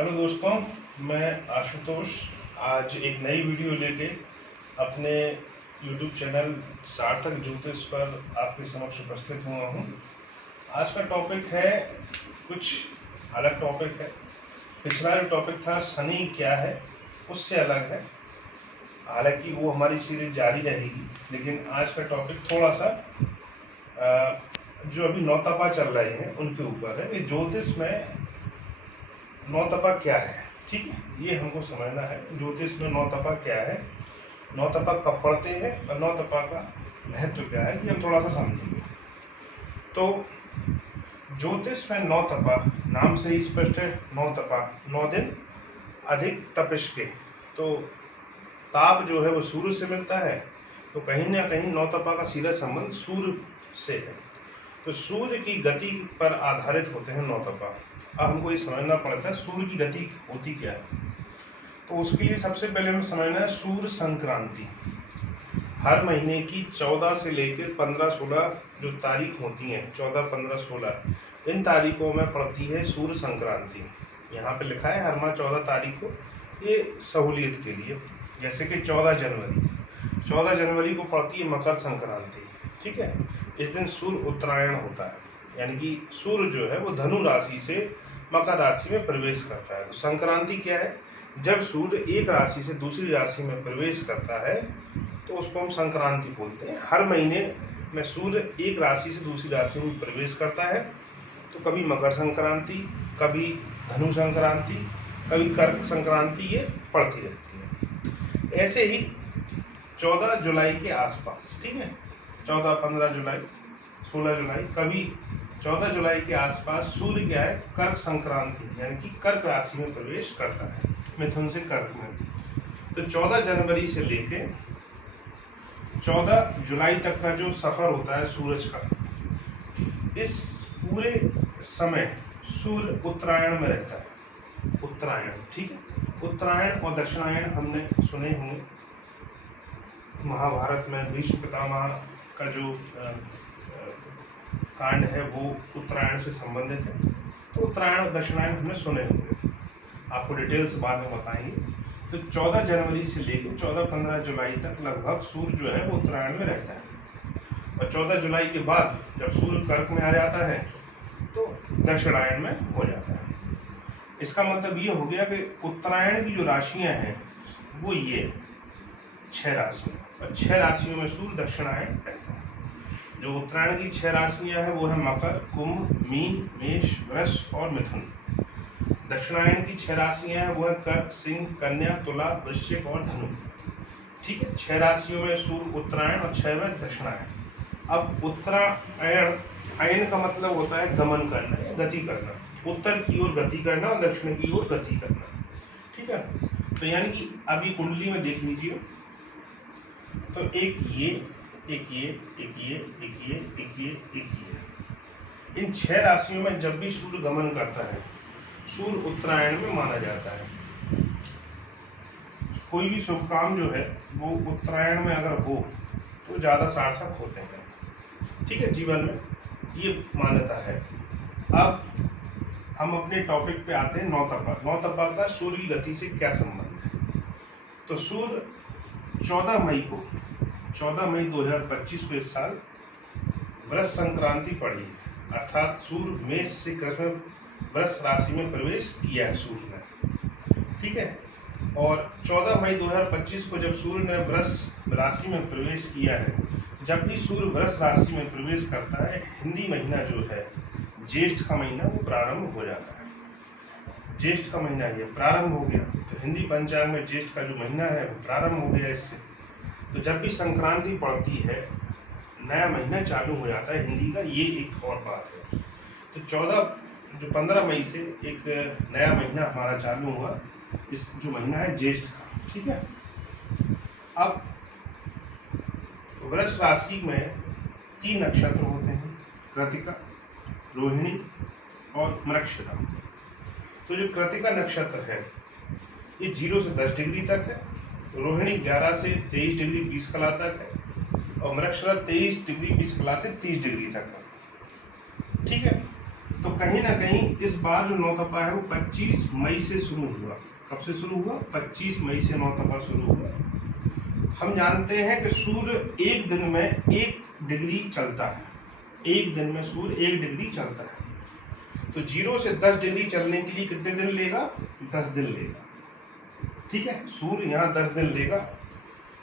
Hello दोस्तों, मैं आशुतोष आज एक नई वीडियो लेके अपने YouTube चैनल सार्थक ज्योतिष पर आपके समक्ष उपस्थित हुआ हूँ। आज का टॉपिक है कुछ अलग टॉपिक है। पिछला जो टॉपिक था शनि क्या है उससे अलग है, हालांकि वो हमारी सीरीज जारी रहेगी, लेकिन आज का टॉपिक थोड़ा सा जो अभी नौतपा चल रहे हैं उनके ऊपर है कि ज्योतिष में नौतपा क्या है। ठीक है, ये हमको समझना है ज्योतिष में नौतपा क्या है, नौतपा कब पढ़ते हैं और नौतपा का महत्व क्या है, ये हम थोड़ा सा समझेंगे। तो ज्योतिष में नौतपा नाम से ही स्पष्ट है, नौतपा 9 दिन अधिक तपिश के। तो ताप जो है वो सूर्य से मिलता है, तो कहीं ना कहीं नौतपा का सीधा संबंध सूर्य से है। तो सूर्य की गति पर आधारित होते हैं नौतपा। अब हमको ये समझना पड़ता है सूर्य की गति होती क्या है। तो उसके लिए सबसे पहले हमें समझना है सूर्य संक्रांति। हर महीने की 14 से लेकर 15-16 जो तारीख होती हैं, 14, 15, 16, इन तारीखों में पड़ती है सूर्य संक्रांति। यहाँ पे लिखा है हर माह 14 तारीख को, ये सहूलियत के लिए। जैसे कि 14 जनवरी को पड़ती है मकर संक्रांति। ठीक है, इस दिन सूर्य उत्तरायण होता है, यानी कि सूर्य जो है वो धनु राशि से मकर राशि में प्रवेश करता है। तो संक्रांति क्या है, जब सूर्य एक राशि से दूसरी राशि में प्रवेश करता है तो उसको हम संक्रांति बोलते हैं। हर महीने में सूर्य एक राशि से दूसरी राशि में प्रवेश करता है, तो कभी मकर संक्रांति, कभी धनु संक्रांति, कभी कर्क संक्रांति, ये पड़ती रहती है। ऐसे ही 14 जुलाई के आसपास, ठीक है, 14, 15 जुलाई, 16 जुलाई, कभी 14 जुलाई के आसपास सूर्य क्या है, कर्क संक्रांति यानी कि कर्क राशि में प्रवेश करता है, मिथुन से कर्क में। तो 14 जनवरी से लेके 14 जुलाई तक का जो सफर होता है सूरज का, इस पूरे समय सूर्य उत्तरायण में रहता है। उत्तरायण, ठीक है, उत्तरायण और दक्षिणायण हमने सुने होंगे। महाभारत में भीष्म पितामह का जो कांड है वो उत्तरायण से संबंधित है। तो उत्तरायण और दक्षिणायन हमने सुने होंगे, आपको डिटेल्स बाद में बताएंगे। तो 14 जनवरी से लेकर 14-15 जुलाई तक लगभग सूर्य जो है वो उत्तरायण में रहता है, और 14 जुलाई के बाद जब सूर्य कर्क में आ जाता है तो दक्षिणायन में हो जाता है। इसका मतलब ये हो गया कि उत्तरायण की जो राशियां हैं वो ये 6 राशियां, और 6 राशियों में सूर्य दक्षिणायन रहता है। जो उत्तरायण की 6 राशियां हैं वो है मकर, कुंभ, मीन, मेष, वृष और मिथुन। दक्षिणायन की 6 राशियां हैं वो है कर्क, सिंह, कन्या, तुला, वृश्चिक और धनु। ठीक है, 6 राशियों में सूर्य उत्तरायण और 6 में दक्षिणायन। अब उत्तरायण, अयन का मतलब होता है गमन करना या गति करना, उत्तर की ओर गति करना और दक्षिण की ओर गति करना। ठीक है, तो यानी कि अभी कुंडली में देख लीजिए, तो एक ये, एक ये, एक ये, एक ये, एक ये, एक ये, इन 6 राशियों में जब भी सूर्य गमन करता है, सूर्य उत्तरायण में माना जाता है। कोई भी शुभ काम जो है वो उत्तरायण में अगर हो तो ज्यादा सार्थक होते हैं। ठीक है, जीवन में ये मान्यता है। अब हम अपने टॉपिक पे आते हैं नौतपा। नौतपा का सूर्य की गति से क्या संबंध है। तो सूर्य 14 मई 2025 को इस साल वृष संक्रांति पड़ी है, अर्थात सूर्य मेष से कृष्ण वृष राशि में प्रवेश किया है सूर्य ने। ठीक है, और 14 मई 2025 को जब सूर्य ने वृष राशि में प्रवेश किया है, जब भी सूर्य वृष राशि में प्रवेश करता है, हिंदी महीना जो है ज्येष्ठ का महीना वो प्रारंभ हो जाता है। ज्येष्ठ का महीना ये प्रारंभ हो गया, तो हिंदी पंचांग में ज्येष्ठ का जो महीना है वो प्रारंभ हो गया इससे। तो जब भी संक्रांति पड़ती है, नया महीना चालू हो जाता है हिंदी का, ये एक और बात है। तो 15 मई से एक नया महीना हमारा चालू हुआ, इस जो महीना है ज्येष्ठ का। ठीक है, अब वृष राशि में 3 नक्षत्र होते हैं, कृतिका, रोहिणी और मृगशिरा। तो जो कृतिका नक्षत्र है ये 0 से 10 डिग्री तक है, रोहिणी 11 से 23 डिग्री 20 कला तक है, और मृगशिरा 23 डिग्री 20 कला से 30 डिग्री तक है। ठीक है, तो कहीं ना कहीं इस बार जो नौतपा है वो 25 मई से शुरू हुआ। कब से शुरू हुआ? 25 मई से नौतपा शुरू हुआ। हम जानते हैं कि सूर्य एक दिन में 1 डिग्री चलता है। एक दिन में सूर्य 1 डिग्री चलता है। तो 0 से 10 डिग्री चलने के लिए कितने दिन लेगा? 10 दिन लेगा। ठीक है, सूर्य यहाँ 10 दिन लेगा।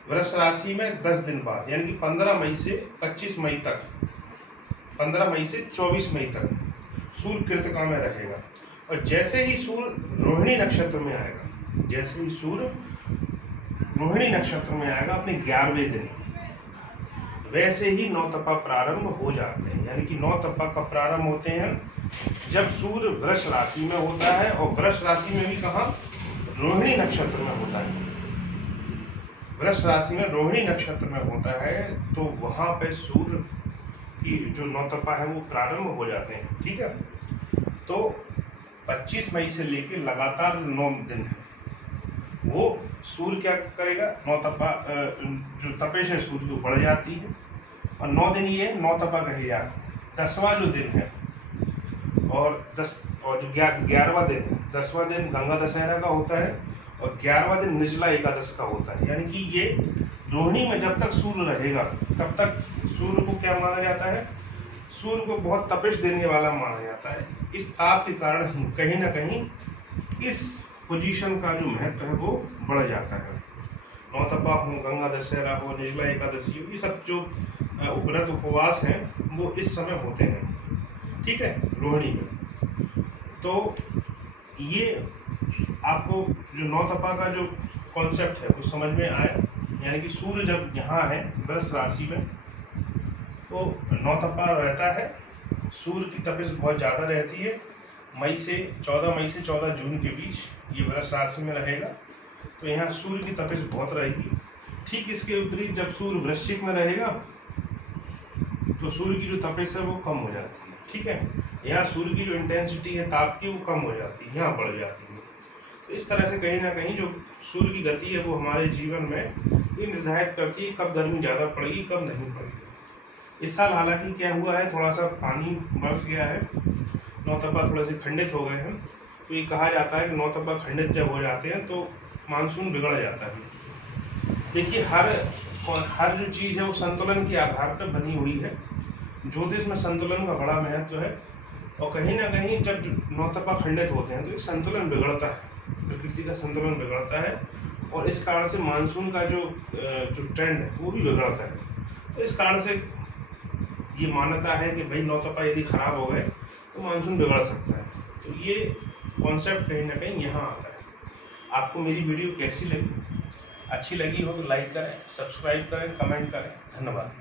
वृष राशि में 10 दिन बाद, यानी कि 15 मई से 25 मई तक, 15 मई से 24 मई तक सूर्य कृतिका में रहेगा। और जैसे ही सूर्य रोहिणी नक्षत्र में आएगा, जैसे ही सूर्य रोहिणी नक्षत्र में आएगा अपने 11वें दिन, वैसे ही नौतपा प्रारंभ हो जाते हैं। यानी कि नौतपा कब प्रारंभ होते हैं? जब सूर्य वृष राशि में होता है, और वृष राशि में भी कहाँ? रोहिणी नक्षत्र में होता है। वृष राशि में रोहिणी नक्षत्र में होता है, तो वहां पे सूर्य की जो नौतपा है वो प्रारंभ हो जाते हैं। ठीक है, तो 25 मई से लेके लगातार 9 दिन है, वो सूर्य क्या करेगा? नौतपा जो तपिश है सूर्य की बढ़ जाती है, और 9 दिन ये नौतपा कहे जाते हैं। 10वां जो दिन है और जो 11वां दिन है, 10वां दिन गंगा दशहरा का होता है, और 11वां दिन निर्जला एकादश का होता है। यानी कि ये रोहिणी में जब तक सूर्य रहेगा तब तक सूर्य को क्या माना जाता है? सूर्य को बहुत तपिश देने वाला माना जाता है। इस ताप के कारण ही कहीं ना कहीं इस पोजीशन का जो महत्व है वो बढ़ जाता है। नौतपा हो, गंगा दशहरा हो, निर्जला एकादशी हो, ये सब जो व्रत उपवास हैं वो इस समय होते हैं। ठीक है, रोहिणी में। तो ये आपको जो नौतपा का जो कॉन्सेप्ट है वो समझ में आया। यानी कि सूर्य जब यहाँ है वृष राशि में, तो नौतपा रहता है। सूर्य की तपिश बहुत ज़्यादा रहती है। 14 मई से 14 जून के बीच ये वृष राशि में रहेगा, तो यहाँ सूर्य की तपिश बहुत रहेगी। ठीक इसके विपरीत जब सूर्य वृश्चिक में रहेगा तो सूर्य की जो तपिश है वो कम हो जाती है। ठीक है, यहाँ सूर्य की जो इंटेंसिटी है ताप की वो कम हो जाती है, यहाँ बढ़ जाती है। तो इस तरह से कहीं ना कहीं जो सूर्य की गति है वो हमारे जीवन में ये निर्धारित करती है कब गर्मी ज़्यादा पड़ेगी, कब नहीं पड़ेगी। इस साल हालांकि क्या हुआ है, थोड़ा सा पानी बरस गया है, नौतपा थोड़े से खंडित हो गए हैं। तो ये कहा जाता है कि नौतपा खंडित जब हो जाते हैं तो मानसून बिगड़ जाता है। देखिए, हर जो चीज़ है वो संतुलन के आधार पर बनी हुई है। ज्योतिष में संतुलन का बड़ा महत्व है, और कहीं ना कहीं जब नौतपा खंडित होते हैं तो एक संतुलन बिगड़ता है, प्रकृति का संतुलन बिगड़ता है, और इस कारण से मानसून का जो ट्रेंड है वो भी बिगड़ता है। तो इस कारण से ये मान्यता है कि भाई नौतपा यदि खराब हो गए तो मानसून बिगड़ सकता है। तो ये कॉन्सेप्ट कहीं ना कहीं यहाँ आता है। आपको मेरी वीडियो कैसी लगी? अच्छी लगी हो तो लाइक करें, सब्सक्राइब करें, कमेंट करें। धन्यवाद।